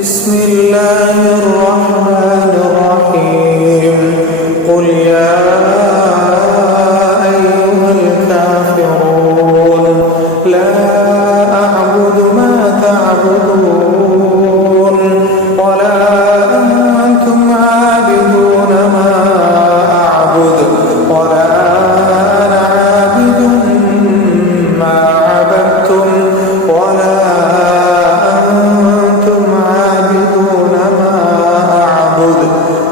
بسم الله الرحمن الرحيم قل يا أيها الكافرون لا أعبد ما تعبدون ولا أنتم عابدون ما أعبد ولا أنا عابد ما عبدتم ولا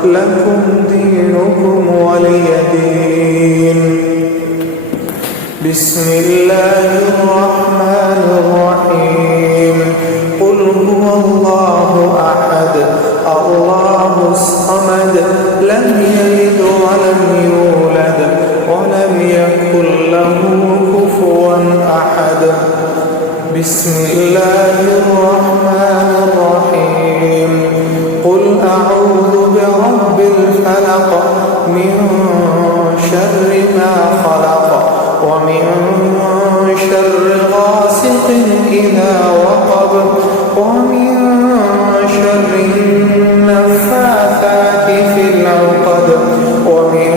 لكم دينكم ولي دين. بسم الله الرحمن الرحيم قل هو الله أحد الله الصمد لم يلد ولم يولد ولم يكن له كفوا أحد. بسم الله الرحمن الرحيم قل أعوذ برب الفلق من شر ما خلق ومن شر غاسق إذا وقب ومن شر النفاثات في العقد ومن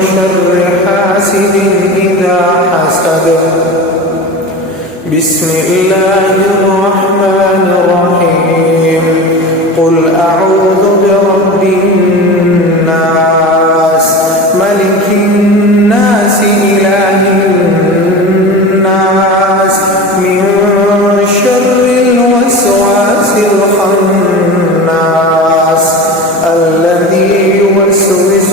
شر حاسد إذا حسد. بسم الله الرحمن الرحيم قل أعوذ برب الناس ملك الناس إله الناس من شر الوسواس الخناس الذي يوسوس